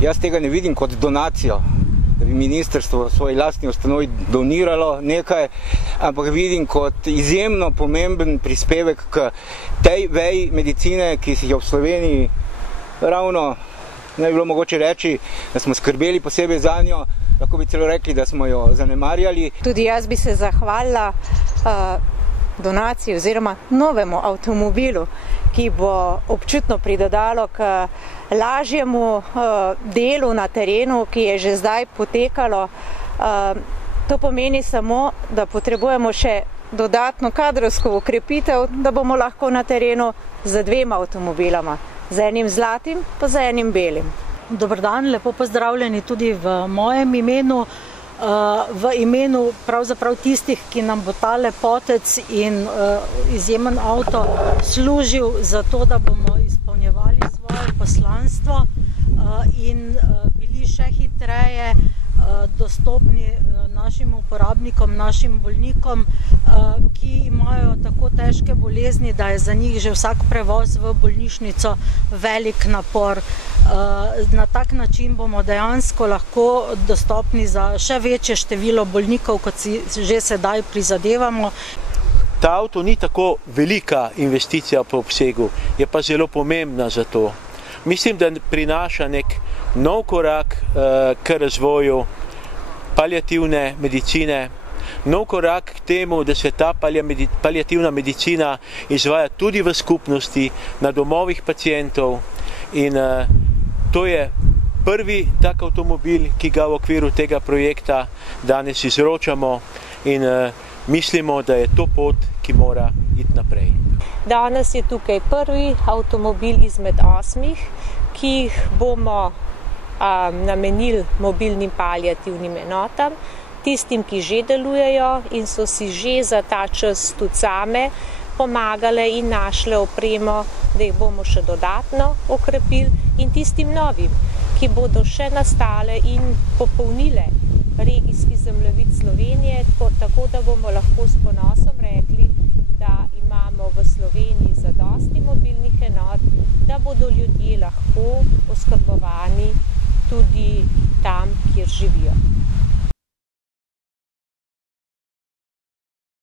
Jaz tega ne vidim kot donacijo, da bi ministrstvo svoji lastni ustanovi doniralo nekaj, ampak vidim kot izjemno pomemben prispevek k tej veji medicine, ki si jo v Sloveniji ravno ne bi bilo mogoče reči, da smo skrbeli posebej za njo, lahko bi celo rekli, da smo jo zanemarjali. Tudi jaz bi se zahvalila donaciji oziroma novemu avtomobilu, ki bo občutno pridodalo k lažjemu delu na terenu, ki je že zdaj potekalo. To pomeni samo, da potrebujemo še dodatno kadrovsko okrepitev, da bomo lahko na terenu z 2 avtomobiloma, z enim zlatim pa z enim belim. Dober dan, lepo pozdravljeni tudi v mojem imenu, v imenu pravzaprav tistih, ki nam bo ta lepotec in izjemen avto služil za to, da bomo izpolnjevali svoje poslanstvo in bili še hitreje dostopni našim uporabnikom, našim bolnikom, ki imajo tako težke bolezni, da je za njih že vsak prevoz v bolnišnico velik napor. Na tak način bomo dejansko lahko dostopni za še večje število bolnikov, kot si že sedaj prizadevamo. Ta avto ni tako velika investicija po obsegu, je pa zelo pomembna za to. Mislim, da prinaša nek nov korak k razvoju paliativne medicine, nov korak k temu, da se ta paliativna medicina izvaja tudi v skupnosti, na domovih pacientov in to je prvi tak avtomobil, ki ga v okviru tega projekta danes izročamo in mislimo, da je to pot, ki mora iti naprej. Danes je tukaj prvi avtomobil izmed 8, ki jih bomo namenili mobilnim paliativnim enotam, tistim, ki že delujejo in so si že za ta čas tudi same pomagale in našle opremo, da jih bomo še dodatno okrepili, in tistim novim, ki bodo še nastale in popolnile regijski zemljevid Slovenije, tako da bomo lahko s ponosom rekli, da imamo v Sloveniji zadosti mobilnih enot, da bodo ljudje lahko oskrbovani tudi tam, kjer živijo.